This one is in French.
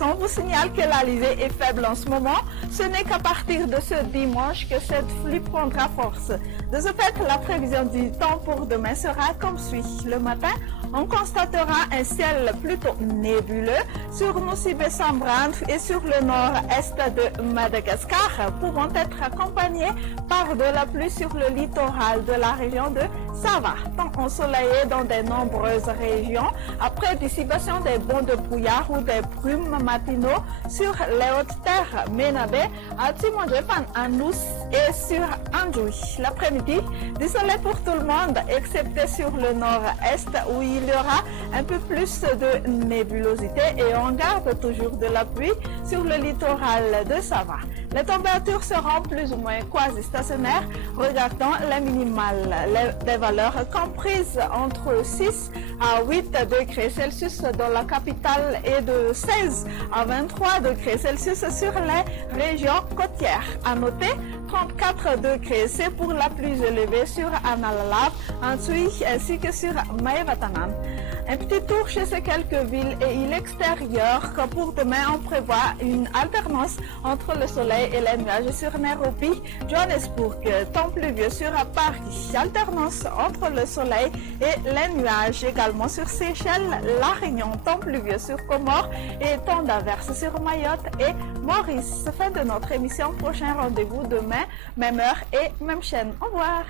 on vous signale que l'Alizé est faible en ce moment. Ce n'est qu'à partir de ce dimanche que cette pluie prendra force. De ce fait, la prévision du temps pour demain sera comme suit. Le matin, on constatera un ciel plutôt nébuleux sur Nossi-Bé Sambrane et sur le nord-est de Madagascar, pouvant être accompagnés par de la pluie sur le littoral de la région de Sava. Temps ensoleillé dans de nombreuses régions, après dissipation des bancs de brouillard ou des brumes matinaux sur les hautes terres Ménabé, à Timondjefan, Anous et sur Anjoui. L'après-midi, du soleil pour tout le monde, excepté sur le nord-est où il y aura un peu plus de nébulosité et on garde toujours de la pluie sur le littoral de Sava. Les températures seront plus ou moins quasi-stationnaires. Regardons les minimales, des valeurs comprises entre 6 à 8 degrés Celsius dans la capitale et de 16 à 23 degrés Celsius sur les régions côtières. À noter, 34 degrés, c'est pour la plus élevée sur Analalab, en Suisse ainsi que sur Maevatanan. Un petit tour chez ces quelques villes et îles extérieures, que pour demain on prévoit une alternance entre le soleil et les nuages sur Nairobi, Johannesburg, temps pluvieux sur Paris, alternance entre le soleil et les nuages également sur Seychelles, La Réunion, temps pluvieux sur Comores et temps d'averse sur Mayotte et Maurice. Fin de notre émission, prochain rendez-vous demain, même heure et même chaîne. Au revoir.